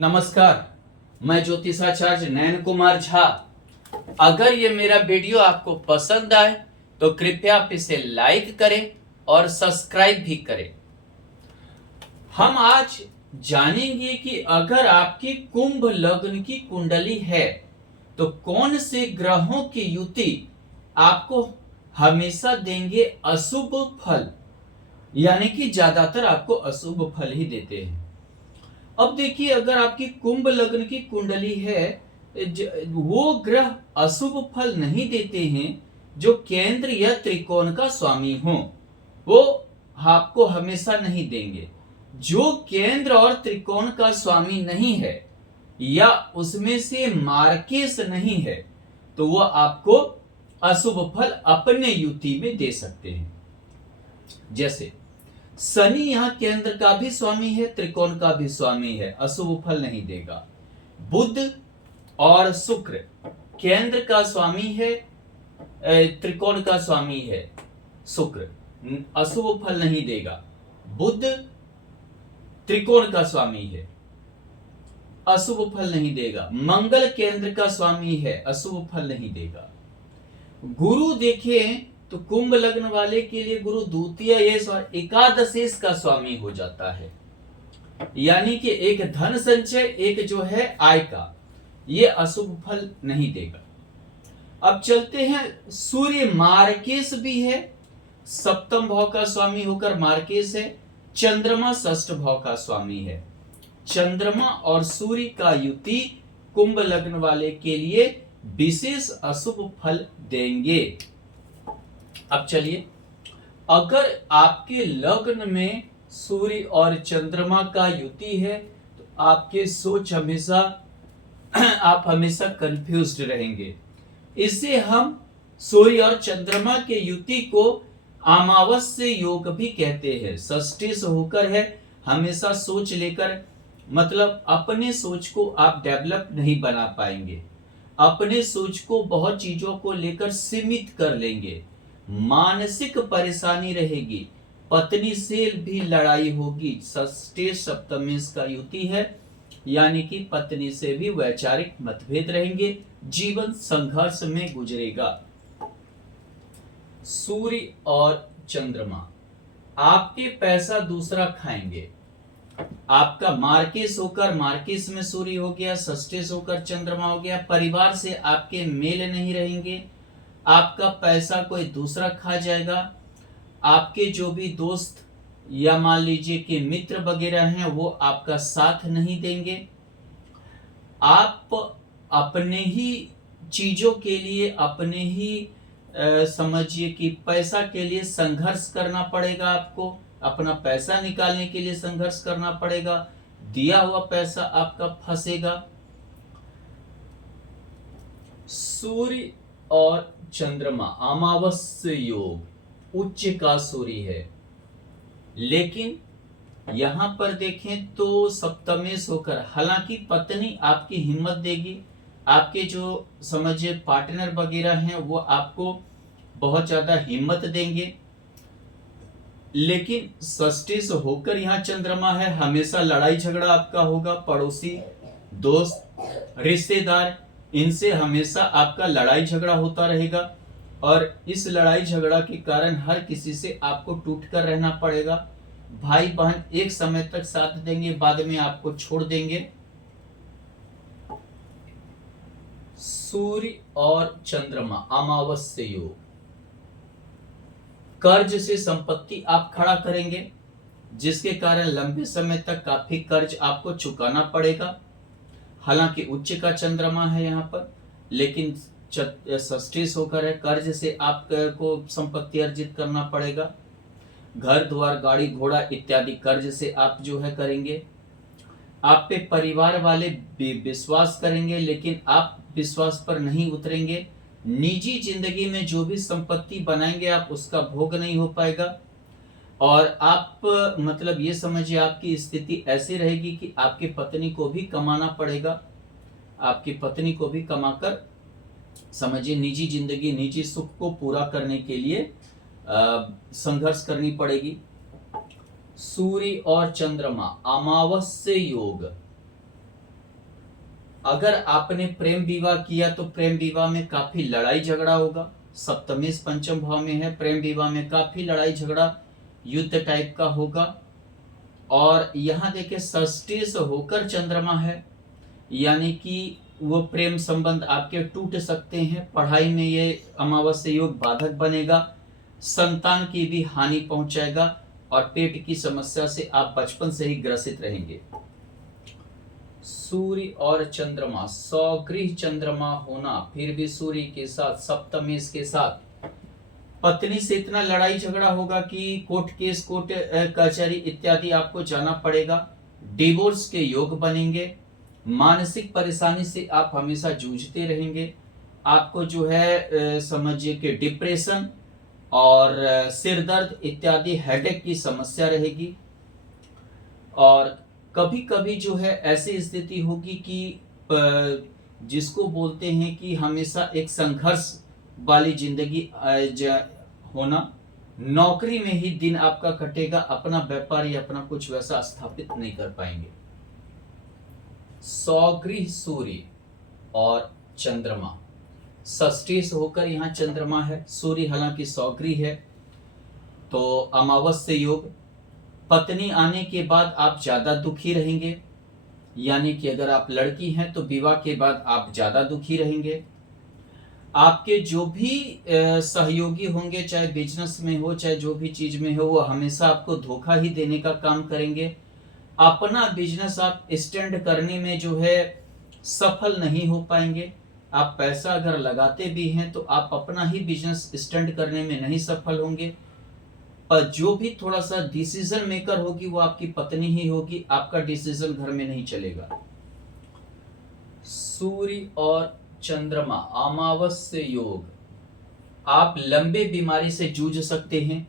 नमस्कार, मैं ज्योतिषाचार्य नयन कुमार झा। अगर ये मेरा वीडियो आपको पसंद आए तो कृपया आप इसे लाइक करें और सब्सक्राइब भी करें। हम आज जानेंगे कि अगर आपकी कुंभ लग्न की कुंडली है तो कौन से ग्रहों की युति आपको हमेशा देंगे अशुभ फल, यानी कि ज्यादातर आपको अशुभ फल ही देते हैं। अब देखिए, अगर आपकी कुंभ लग्न की कुंडली है, वो ग्रह अशुभ फल नहीं देते हैं जो केंद्र या त्रिकोण का स्वामी हो, वो आपको हमेशा नहीं देंगे। जो केंद्र और त्रिकोण का स्वामी नहीं है या उसमें से मार्केश नहीं है तो वो आपको अशुभ फल अपने युति में दे सकते हैं। जैसे शनि यहां केंद्र का भी स्वामी है, त्रिकोण का भी स्वामी है, अशुभ फल नहीं देगा। बुध और शुक्र केंद्र का स्वामी है, त्रिकोण का स्वामी है शुक्र, अशुभ फल नहीं देगा। बुध त्रिकोण का स्वामी है, अशुभ फल नहीं देगा। मंगल केंद्र का स्वामी है, अशुभ फल नहीं देगा। गुरु देखें तो कुंभ लग्न वाले के लिए गुरु द्वितीय और एकादशेश का स्वामी हो जाता है, यानी कि एक धन संचय, एक जो है आय का, ये अशुभ फल नहीं देगा। अब चलते हैं, सूर्य मार्केश भी है, सप्तम भाव का स्वामी होकर मार्केश है। चंद्रमा षष्ठ भाव का स्वामी है। चंद्रमा और सूर्य का युति कुंभ लग्न वाले के लिए विशेष अशुभ फल देंगे। अब चलिए, अगर आपके लग्न में सूर्य और चंद्रमा का युति है तो आपके सोच हमेशा आप हमेशा कंफ्यूज्ड रहेंगे। इसे हम सूर्य और चंद्रमा के युति को अमावस्या योग भी कहते हैं। षष्ठी से होकर है, हमेशा सोच लेकर, मतलब अपने सोच को आप डेवलप नहीं बना पाएंगे, अपने सोच को बहुत चीजों को लेकर सीमित कर लेंगे, मानसिक परेशानी रहेगी, पत्नी से भी लड़ाई होगी। षष्ठी सप्तमेश का युति है, यानी कि पत्नी से भी वैचारिक मतभेद रहेंगे, जीवन संघर्ष में गुजरेगा। सूर्य और चंद्रमा आपके पैसा दूसरा खाएंगे। आपका मार्केश होकर मार्केश में सूर्य हो गया, षष्ठेश होकर चंद्रमा हो गया, परिवार से आपके मेल नहीं रहेंगे, आपका पैसा कोई दूसरा खा जाएगा। आपके जो भी दोस्त या मान लीजिए कि मित्र वगैरह हैं वो आपका साथ नहीं देंगे। आप अपने ही चीजों के लिए, अपने ही समझिए कि पैसा के लिए संघर्ष करना पड़ेगा। आपको अपना पैसा निकालने के लिए संघर्ष करना पड़ेगा, दिया हुआ पैसा आपका फंसेगा। सूर्य और चंद्रमा अमावस्या योग उच्च का सूर्य है, लेकिन यहां पर देखें तो सप्तमेश होकर, हालांकि पत्नी आपकी हिम्मत देगी, आपके जो समझिए पार्टनर वगैरह हैं वो आपको बहुत ज्यादा हिम्मत देंगे, लेकिन षष्ठी से होकर यहाँ चंद्रमा है, हमेशा लड़ाई झगड़ा आपका होगा। पड़ोसी, दोस्त, रिश्तेदार, इनसे हमेशा आपका लड़ाई झगड़ा होता रहेगा और इस लड़ाई झगड़ा के कारण हर किसी से आपको टूट कर रहना पड़ेगा। भाई बहन एक समय तक साथ देंगे, बाद में आपको छोड़ देंगे। सूर्य और चंद्रमा अमावस्या योग, कर्ज से संपत्ति आप खड़ा करेंगे, जिसके कारण लंबे समय तक काफी कर्ज आपको चुकाना पड़ेगा। हालांकि उच्च का चंद्रमा है यहाँ पर, लेकिन षष्ठी होकर है, कर्ज से आपको संपत्ति अर्जित करना पड़ेगा। घर द्वार गाड़ी घोड़ा इत्यादि कर्ज से आप जो है करेंगे। आप पे परिवार वाले विश्वास करेंगे, लेकिन आप विश्वास पर नहीं उतरेंगे। निजी जिंदगी में जो भी संपत्ति बनाएंगे आप उसका भोग नहीं हो पाएगा और आप मतलब ये समझिए आपकी स्थिति ऐसी रहेगी कि आपकी पत्नी को भी कमाना पड़ेगा, आपकी पत्नी को भी कमाकर समझिए निजी जिंदगी, निजी सुख को पूरा करने के लिए संघर्ष करनी पड़ेगी। सूर्य और चंद्रमा अमावस्या योग अगर आपने प्रेम विवाह किया तो प्रेम विवाह में काफी लड़ाई झगड़ा होगा। सप्तमेश पंचम भाव में है, प्रेम विवाह में काफी लड़ाई झगड़ा युद्ध टाइप का होगा। और यहाँ देखिए षष्ठी से होकर चंद्रमा है, यानी कि वो प्रेम संबंध आपके टूट सकते हैं। पढ़ाई में ये अमावस्या योग बाधक बनेगा, संतान की भी हानि पहुंचाएगा और पेट की समस्या से आप बचपन से ही ग्रसित रहेंगे। सूर्य और चंद्रमा, सौगृह चंद्रमा होना, फिर भी सूर्य के साथ सप्तमेश के साथ पत्नी से इतना लड़ाई झगड़ा होगा कि कोर्ट केस, कोर्ट कचहरी इत्यादि आपको जाना पड़ेगा। डिवोर्स के योग बनेंगे। मानसिक परेशानी से आप हमेशा जूझते रहेंगे। आपको जो है समझिए कि डिप्रेशन और सिर दर्द इत्यादि हेडेक की समस्या रहेगी। और कभी कभी जो है ऐसी स्थिति होगी कि जिसको बोलते हैं कि हमेशा एक संघर्ष वाली जिंदगी होना। नौकरी में ही दिन आपका कटेगा, अपना व्यापार या अपना कुछ वैसा स्थापित नहीं कर पाएंगे। सौगृह सूर्य और चंद्रमा, षष्ठी से होकर यहाँ चंद्रमा है, सूर्य हालांकि सौगृह है, तो अमावस्या योग। पत्नी आने के बाद आप ज्यादा दुखी रहेंगे, यानी कि अगर आप लड़की हैं तो विवाह के बाद आप ज्यादा दुखी रहेंगे। आपके जो भी सहयोगी होंगे, चाहे बिजनेस में हो चाहे जो भी चीज में हो, वो हमेशा आपको धोखा ही देने का काम करेंगे। अपना बिजनेस आप स्टैंड करने में जो है सफल नहीं हो पाएंगे। आप पैसा अगर लगाते भी हैं तो आप अपना ही बिजनेस स्टैंड करने में नहीं सफल होंगे। और जो भी थोड़ा सा डिसीजन मेकर होगी वो आपकी पत्नी ही होगी, आपका डिसीजन घर में नहीं चलेगा। सूर्य और चंद्रमा, अमावस्या योग, आप लंबे बीमारी से जूझ सकते हैं।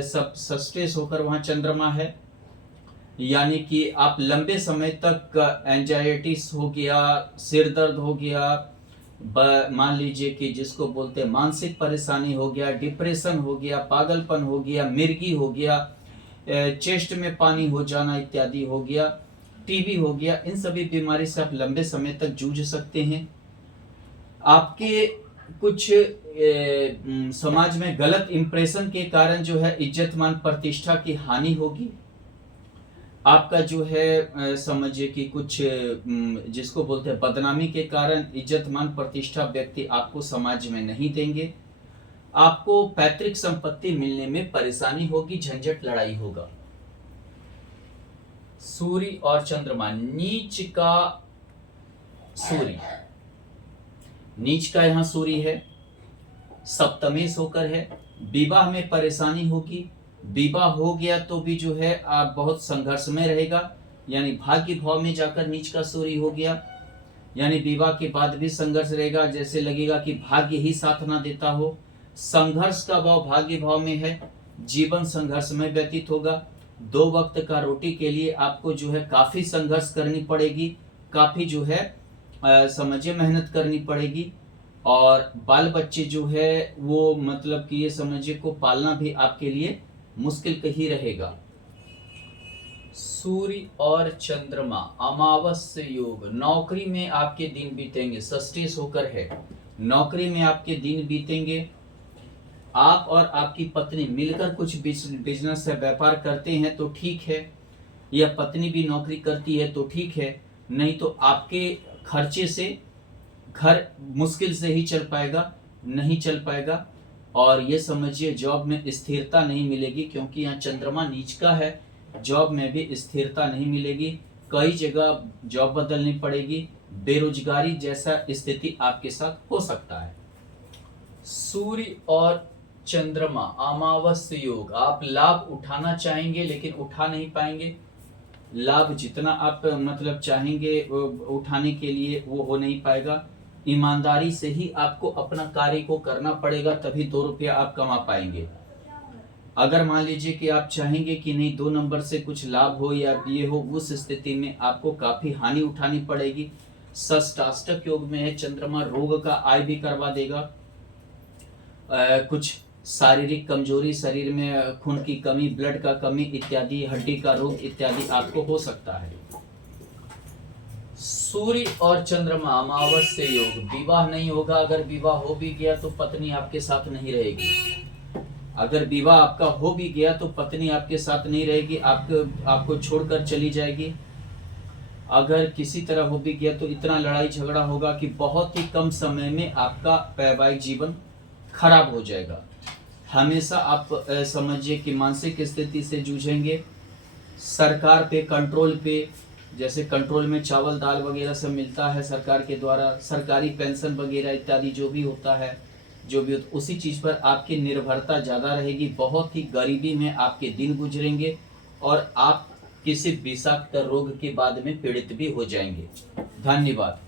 षष्ठी होकर वहां चंद्रमा है, यानी कि आप लंबे समय तक एंजाइटीज हो गया, सिर दर्द हो गया, मान लीजिए कि जिसको बोलते हैं मानसिक परेशानी हो गया, डिप्रेशन हो गया, पागलपन हो गया, मिर्गी हो गया, चेस्ट में पानी हो जाना इत्यादि हो गया, टीबी हो गया, इन सभी बीमारी से आप लंबे समय तक जूझ सकते हैं। आपके कुछ समाज में गलत इंप्रेशन के कारण जो है इज्जत मान प्रतिष्ठा की हानि होगी। आपका जो है समझिए कि कुछ जिसको बोलते हैं बदनामी के कारण इज्जत मान प्रतिष्ठा व्यक्ति आपको समाज में नहीं देंगे। आपको पैतृक संपत्ति मिलने में परेशानी होगी, झंझट लड़ाई होगा। सूर्य और चंद्रमा, नीच का सूर्य, नीच का यहां सूर्य है, सप्तमेश होकर है, विवाह में परेशानी होगी। विवाह हो गया तो भी जो है आप बहुत संघर्ष में रहेगा, यानी भाग्य भाव में जाकर नीच का सूर्य हो गया, यानी विवाह के बाद भी संघर्ष रहेगा, जैसे लगेगा कि भाग्य ही साथ ना देता हो। संघर्ष का भाव भाग्य भाव में है, जीवन संघर्ष में व्यतीत होगा। 2 वक्त का रोटी के लिए आपको जो है काफी संघर्ष करनी पड़ेगी, काफी जो है समझिए मेहनत करनी पड़ेगी। और बाल बच्चे जो है वो मतलब कि ये समझिए को पालना भी आपके लिए मुश्किल ही रहेगा। सूर्य और चंद्रमा, अमावस्या योग, नौकरी में आपके दिन बीतेंगे, षष्ठी होकर है, नौकरी में आपके दिन बीतेंगे। आप और आपकी पत्नी मिलकर कुछ बिजनेस या व्यापार करते हैं तो ठीक है, या पत्नी भी नौकरी करती है तो ठीक है, नहीं तो आपके खर्चे से घर मुश्किल से ही चल पाएगा, नहीं चल पाएगा। और ये समझिए जॉब में स्थिरता नहीं मिलेगी, क्योंकि यहाँ चंद्रमा नीच का है, जॉब में भी स्थिरता नहीं मिलेगी, कई जगह जॉब बदलनी पड़ेगी, बेरोजगारी जैसा स्थिति आपके साथ हो सकता है। सूर्य और चंद्रमा, अमावस्या योग, आप लाभ उठाना चाहेंगे लेकिन उठा नहीं पाएंगे। लाभ जितना आप मतलब चाहेंगे उठाने के लिए वो हो नहीं पाएगा। ईमानदारी से ही आपको अपना कार्य को करना पड़ेगा, तभी 2 रुपया आप कमा पाएंगे। अगर मान लीजिए कि आप चाहेंगे कि नहीं 2 नंबर से कुछ लाभ हो या ये हो, उस स्थिति में आपको काफी हानि उठानी पड़ेगी। षष्टाष्टक योग में है चंद्रमा, रोग का आय भी करवा देगा। कुछ शारीरिक कमजोरी, शरीर में खून की कमी, ब्लड का कमी इत्यादि, हड्डी का रोग इत्यादि आपको हो सकता है। सूर्य और चंद्रमा अमावस्या योग, विवाह नहीं होगा। अगर विवाह हो भी गया तो पत्नी आपके साथ नहीं रहेगी। अगर विवाह आपका हो भी गया तो पत्नी आपके साथ नहीं रहेगी, आपको छोड़कर चली जाएगी। अगर किसी तरह हो भी गया तो इतना लड़ाई झगड़ा होगा कि बहुत ही कम समय में आपका वैवाहिक जीवन खराब हो जाएगा। हमेशा आप समझिए कि मानसिक स्थिति से जूझेंगे। सरकार पे, कंट्रोल पे, जैसे कंट्रोल में चावल दाल वगैरह सब मिलता है सरकार के द्वारा, सरकारी पेंशन वगैरह इत्यादि जो भी होता है, उसी चीज़ पर आपकी निर्भरता ज़्यादा रहेगी। बहुत ही गरीबी में आपके दिन गुजरेंगे और आप किसी विषाक्त रोग के बाद में पीड़ित भी हो जाएंगे। धन्यवाद।